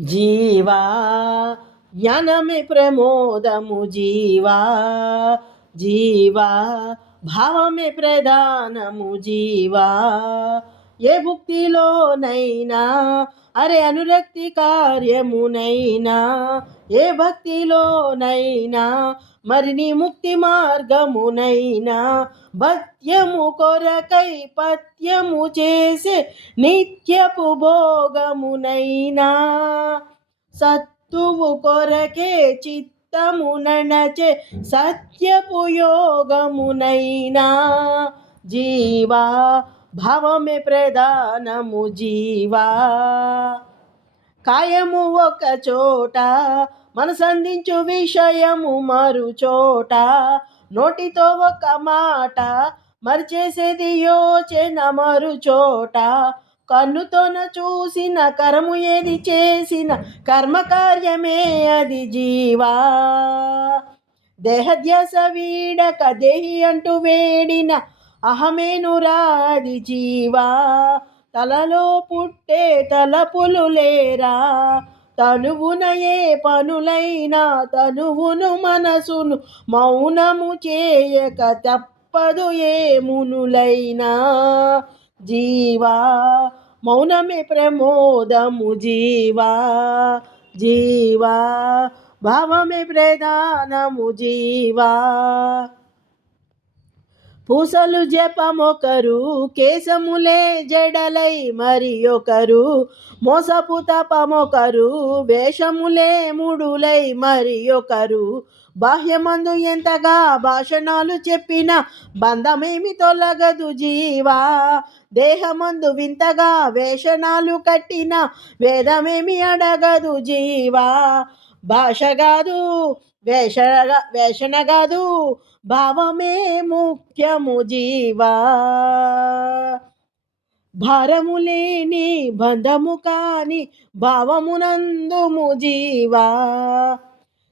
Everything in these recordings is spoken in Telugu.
జీవా జ్ఞానమే ప్రమోదము జీవా, జీవా భావమే ప్రధానము జీవా. ఏ భుక్తిలోనైనా అనురక్తి కార్యమునైనా, ఏ భక్తిలోనైనా మరి నీ ముక్తి మార్గమునైనా, భక్త్యము కొరకై పత్యము చేసే నిత్యపు భోగమునైనా, సత్తువు కొరకే చిత్తము నడచే సత్యపు యోగమునైనా, జీవా భావమే ప్రధానము జీవా. కాయము ఒక చోట మనసందించు విషయము మరు చోట, నోటితో ఒక మాట మరి చేసేది యోచన మరు చోట, కన్నుతోన చూసిన కరము ఏది చేసిన కర్మకార్యమే అది జీవా. దేహధ్యాస వీడక దేహి అంటూ వేడిన అహమేనురాది జీవా. తలలో పుట్టే తలపులు లేరా, తనువున ఏ పనులైనా తనువును మనసును మౌనము చేయక తప్పదు ఏ మునులైనా, జీవా మౌనమే ప్రమోదము జీవా, జీవా భావమే ప్రధానము జీవా. పూసలు జపమొకరు, కేశములే జడలై మరి ఒకరు, మోసపు తపమొకరు, వేషములే ముడులై మరి ఒకరు, బాహ్యమందు ఎంతగా భాషణాలు చెప్పిన బంధమేమి తొలగదు జీవా. దేహమందు వింతగా వేషణాలు కట్టిన వేదమేమి అడగదు జీవా. భాష కాదు వేషణ కాదు భావమే ముఖ్యము జీవా. భారము లేని బంధము కాని భావమునందుము జీవా.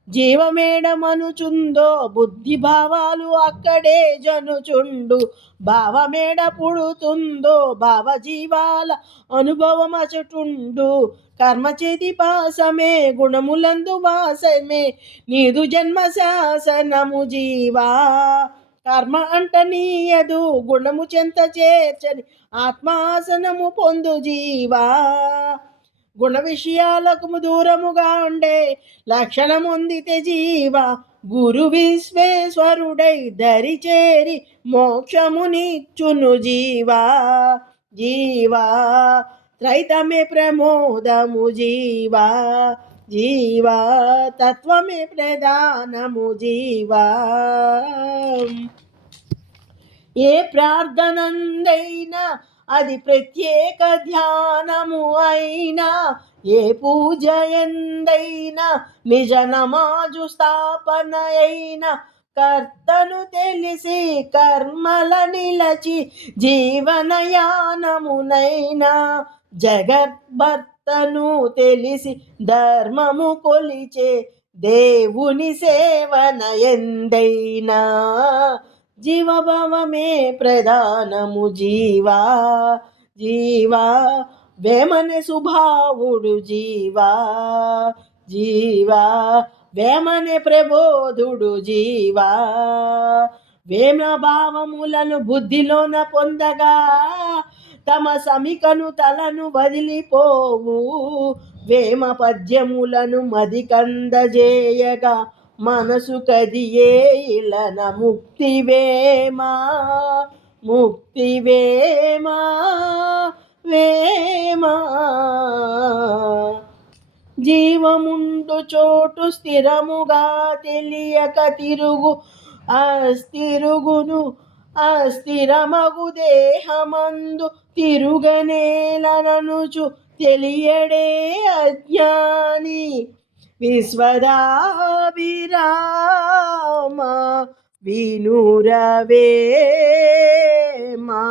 జీవమేడమనుచుందో బుద్ధి భావాలు అక్కడే జనుచుండు, భావమేడ పుడుతుందో భావజీవాల అనుభవం అచటుండు. కర్మచేతి పాసమే గుణములందు వాసమే నీదు జన్మ శాసనము జీవా. కర్మ అంటనీయదు గుణము చెంత చేర్చని ఆత్మాసనము పొందు జీవా. గుణ విషయాలకు దూరముగా ఉండే లక్షణముందితే జీవా. గురు విశ్వేశ్వరుడై దరి చేరి మోక్షమునిచ్చును జీవా, జీవా త్రైతమే ప్రమోదము జీవా, జీవా తత్వమే ప్రధానము జీవా. ఏ ప్రార్థనందైనా అది ప్రత్యేక ధ్యానము అయినా, ఏ పూజ ఎందైనా నిజ నమాజు స్థాపన అయినా, కర్తను తెలిసి కర్మల నిలచి జీవనయానమునైనా, జగద్భర్తను తెలిసి ధర్మము కొలిచే దేవుని సేవన ఎందైనా, జీవభావమే ప్రధానము జీవా, జీవా వేమనే సుభావుడు జీవా, జీవా వేమనే ప్రబోధుడు జీవా. వేమ భావములను బుద్ధిలోన పొందగా తమ సమికను తలను వదిలిపోవు, వేమ పద్యములను మది కందజేయగా మనసు కదియే ఇలన ముక్తి వేమా, ముక్తి వేమా వేమా. జీవముండు చోటు స్థిరముగా తెలియక తిరుగు అస్థిరుగును, అస్థిరమగు దేహమందు తిరుగనేలననుచు తెలియడే అజ్ఞాని. విశ్వదాభిరామ వినురవేమా.